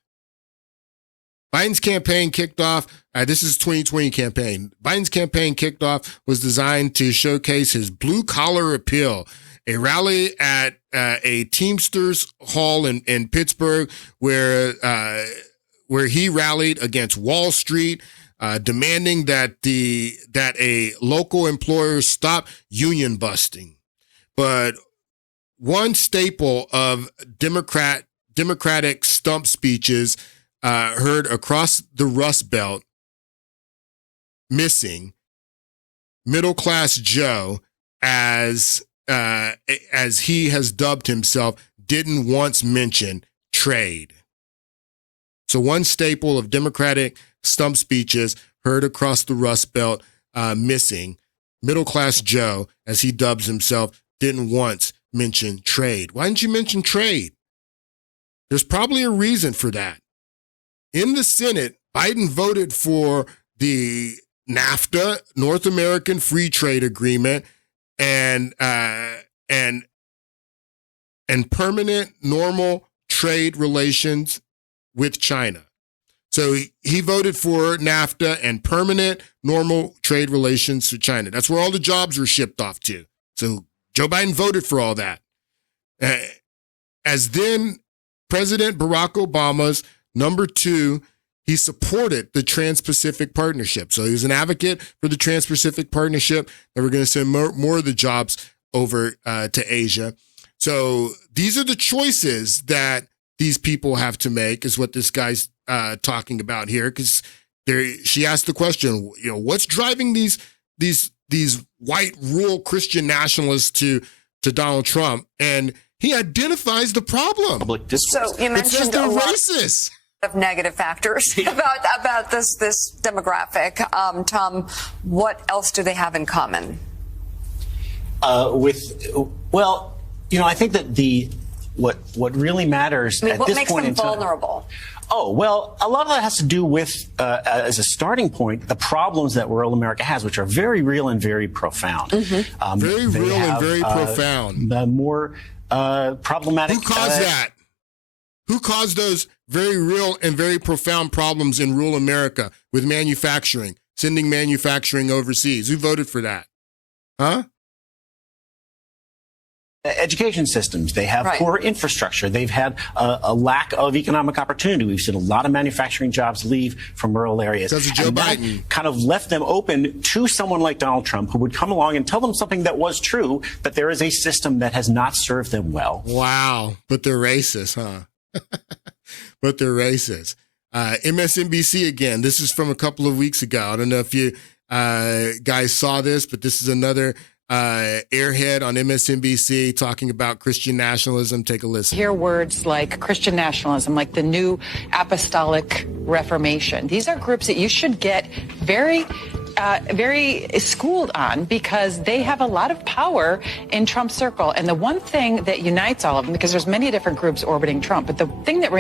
Biden's campaign kicked off. This is 2020 campaign. Biden's campaign kicked off was designed to showcase his blue-collar appeal. A rally at a Teamsters Hall in Pittsburgh where he rallied against Wall Street, demanding that a local employer stop union busting. But one staple of Democratic stump speeches heard across the Rust Belt missing, middle-class Joe, as he has dubbed himself, didn't once mention trade. So one staple of Democratic stump speeches heard across the Rust Belt missing, middle-class Joe, as he dubs himself, didn't once mention trade. Why didn't you mention trade? There's probably a reason for that. In the Senate, Biden voted for the NAFTA, North American Free Trade Agreement, and permanent normal trade relations with China. So he voted for NAFTA and permanent normal trade relations with China. That's where all the jobs were shipped off to. So Joe Biden voted for all that. As then President Barack Obama's number 2, he supported the Trans-Pacific Partnership. So he was an advocate for the Trans-Pacific Partnership, that we're going to send more of the jobs over to Asia. So these are the choices that these people have to make, is what this guy's talking about here. Because she asked the question, what's driving these white rural Christian nationalists to Donald Trump? And he identifies the problem. So you mentioned a lot of negative factors about this demographic. Tom, what else do they have in common? I think that what really matters at this point in time. What makes them vulnerable? Oh, well, a lot of that has to do with, as a starting point, the problems that rural America has, which are very real and very profound. Mm-hmm. Very real and very profound. The more problematic. Who caused that? Who caused those very real and very profound problems in rural America with manufacturing, sending manufacturing overseas? Who voted for that? Huh? education systems. They have Right. poor infrastructure. They've had a lack of economic opportunity. We've seen a lot of manufacturing jobs leave from rural areas. Because of Joe And that Biden. kind of left them open to someone like Donald Trump, who would come along and tell them something that was true, but there is a system that has not served them well. Wow. But they're racist, huh? But they're racist. MSNBC again. This is from a couple of weeks ago. I don't know if you guys saw this, but this is another airhead on MSNBC talking about Christian nationalism. Take a listen. Hear words like Christian nationalism, like the New Apostolic Reformation. These are groups that you should get very schooled on, because they have a lot of power in Trump's circle. And the one thing that unites all of them, because there's many different groups orbiting Trump, but the thing that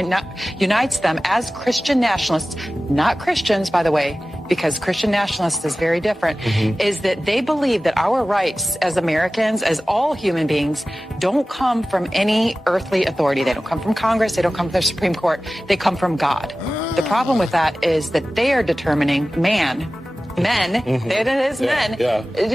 unites them as Christian nationalists, not Christians, by the way, because Christian nationalists is very different, is that they believe that our rights as Americans, as all human beings, don't come from any earthly authority. They don't come from Congress. They don't come from the Supreme Court. They come from God. The problem with that is that they are determining men, there it is, men,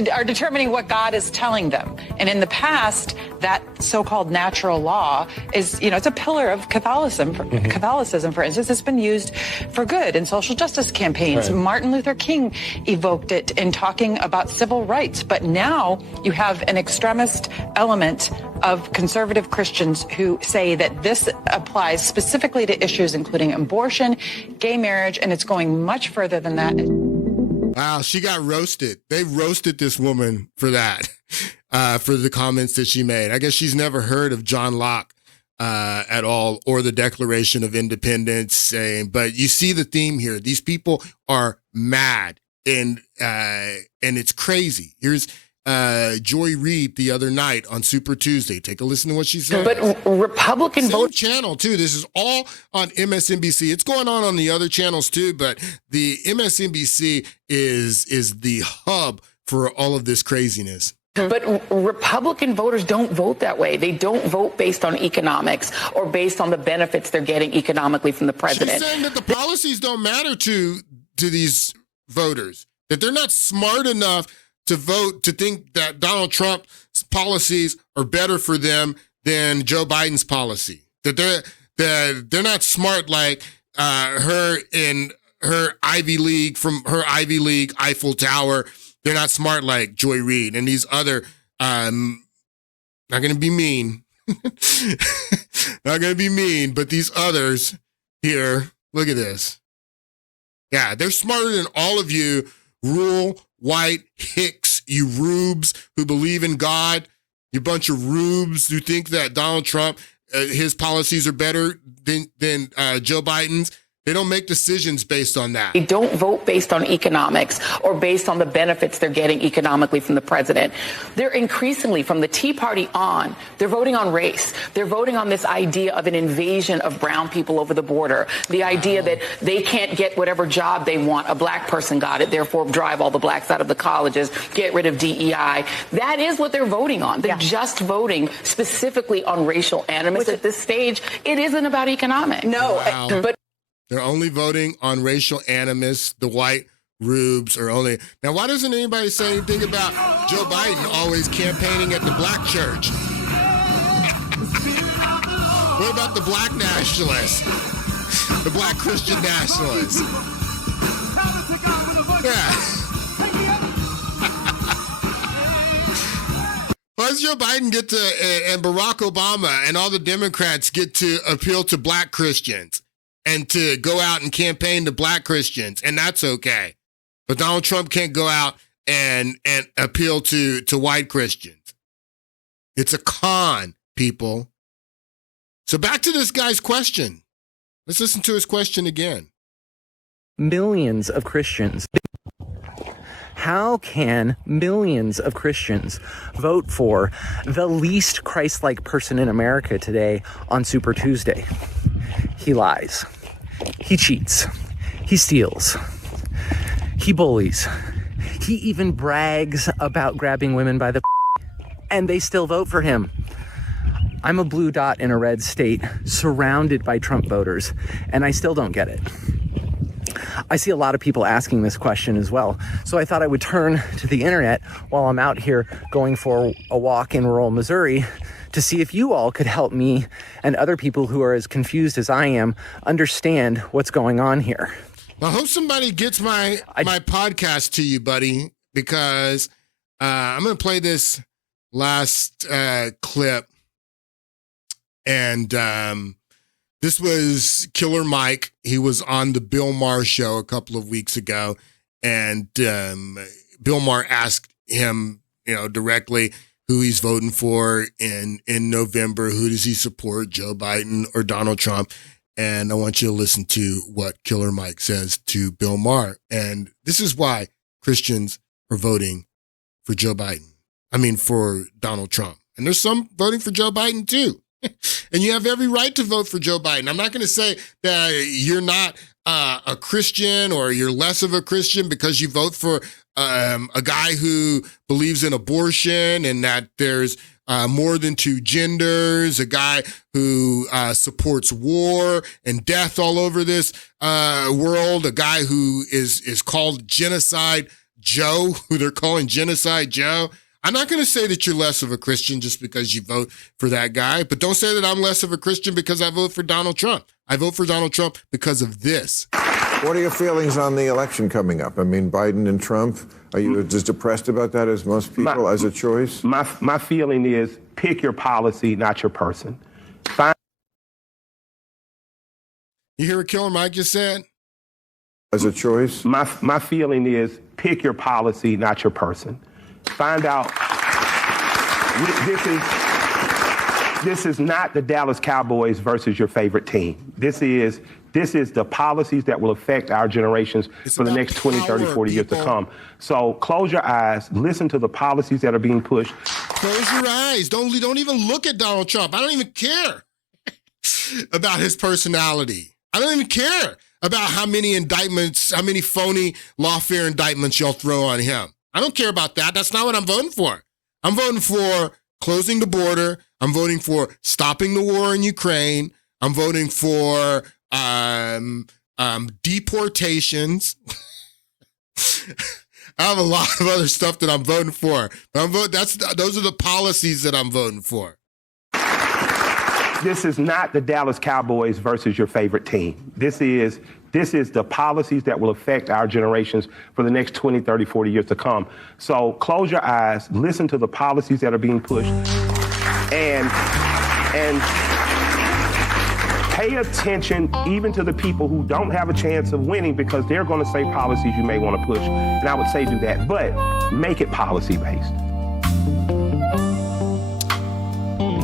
are determining what God is telling them. And in the past, that so-called natural law is, it's a pillar of Catholicism. Catholicism, for instance, has been used for good in social justice campaigns. Right. Martin Luther King evoked it in talking about civil rights. But now you have an extremist element of conservative Christians who say that this applies specifically to issues including abortion, gay marriage, and it's going much further than that. Wow, she got roasted. They roasted this woman for that, for the comments that she made. I guess she's never heard of John Locke at all, or the Declaration of Independence. But you see the theme here. These people are mad, and it's crazy. Here's Joy Reid the other night on Super Tuesday. Take a listen to what she said. But Republican vote channel too. This is all on MSNBC. It's going on the other channels too, but the MSNBC is the hub for all of this craziness. But Republican voters don't vote that way. They don't vote based on economics or based on the benefits they're getting economically from the president. She's saying that the policies don't matter to these voters, that they're not smart enough to vote, to think that Donald Trump's policies are better for them than Joe Biden's policy. That they're not smart like her in her Ivy League, from her Ivy League Eiffel Tower. They're not smart like Joy Reid and these other, not going to be mean, not going to be mean, but these others here, look at this. Yeah, they're smarter than all of you rural white hicks, you rubes who believe in God, you bunch of rubes who think that Donald Trump, his policies are better than Joe Biden's. They don't make decisions based on that. They don't vote based on economics or based on the benefits they're getting economically from the president. They're increasingly, from the Tea Party on, they're voting on race. They're voting on this idea of an invasion of brown people over the border. The idea that they can't get whatever job they want. A black person got it, therefore drive all the blacks out of the colleges, get rid of DEI. That is what they're voting on. They're just voting specifically on racial animus. At this stage, it isn't about economics. No, Wow. but They're only voting on racial animus. The white rubes are only. Now, why doesn't anybody say anything about Joe Biden always campaigning at the black church? What about the black nationalists? The black Christian nationalists? Yeah. Why does Joe Biden get to, and Barack Obama and all the Democrats get to appeal to black Christians and to go out and campaign to black Christians, and that's okay. But Donald Trump can't go out and appeal to white Christians. It's a con, people. So back to this guy's question. Let's listen to his question again. Millions of Christians. How can millions of Christians vote for the least Christ-like person in America today on Super Tuesday? He lies. He cheats. He steals. He bullies. He even brags about grabbing women by the and they still vote for him. I'm a blue dot in a red state surrounded by Trump voters, and I still don't get it. I see a lot of people asking this question as well. So I thought I would turn to the internet while I'm out here going for a walk in rural Missouri to see if you all could help me and other people who are as confused as I am understand what's going on here. I hope somebody gets my podcast to you, buddy, because I'm going to play this last clip. And this was Killer Mike. He was on the Bill Maher show a couple of weeks ago. And Bill Maher asked him, directly who he's voting for in November. Who does he support, Joe Biden or Donald Trump? And I want you to listen to what Killer Mike says to Bill Maher. And this is why Christians are voting for Joe Biden. For Donald Trump. And there's some voting for Joe Biden too. And you have every right to vote for Joe Biden. I'm not going to say that you're not a Christian or you're less of a Christian because you vote for a guy who believes in abortion and that there's more than two genders, a guy who supports war and death all over this world, a guy who is called Genocide Joe, who they're calling Genocide Joe. I'm not going to say that you're less of a Christian just because you vote for that guy, but don't say that I'm less of a Christian because I vote for Donald Trump. I vote for Donald Trump because of this. What are your feelings on the election coming up? Biden and Trump, are you as depressed about that as most people as a choice? My feeling is pick your policy, not your person. You hear what Killer Mike just said? As a choice? My feeling is pick your policy, not your person. Find out. This is not the Dallas Cowboys versus your favorite team. This is the policies that will affect our generations for the next 20, 30, 40 years to come. So close your eyes, listen to the policies that are being pushed. Close your eyes. Don't even look at Donald Trump. I don't even care about his personality. I don't even care about how many indictments, how many phony lawfare indictments y'all throw on him. I don't care about that. That's not what I'm voting for. I'm voting for closing the border. I'm voting for stopping the war in Ukraine. I'm voting for deportations. I have a lot of other stuff that I'm voting for. But those are the policies that I'm voting for. This is not the Dallas Cowboys versus your favorite team. This is the policies that will affect our generations for the next 20, 30, 40 years to come. So close your eyes, listen to the policies that are being pushed, and pay attention even to the people who don't have a chance of winning because they're going to say policies you may want to push. And I would say do that, but make it policy-based.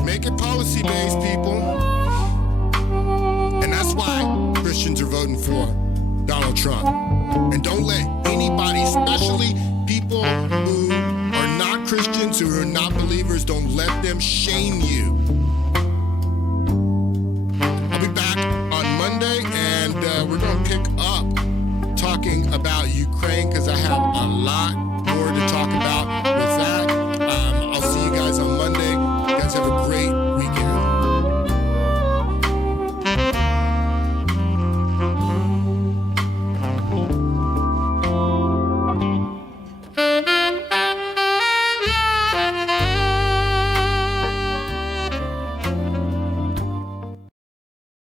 Make it policy-based, people. And that's why Christians are voting for Donald Trump. And don't let anybody, especially people who are not Christians, who are not believers, don't let them shame you. I'll be back on Monday, and we're going to pick up talking about Ukraine because I have a lot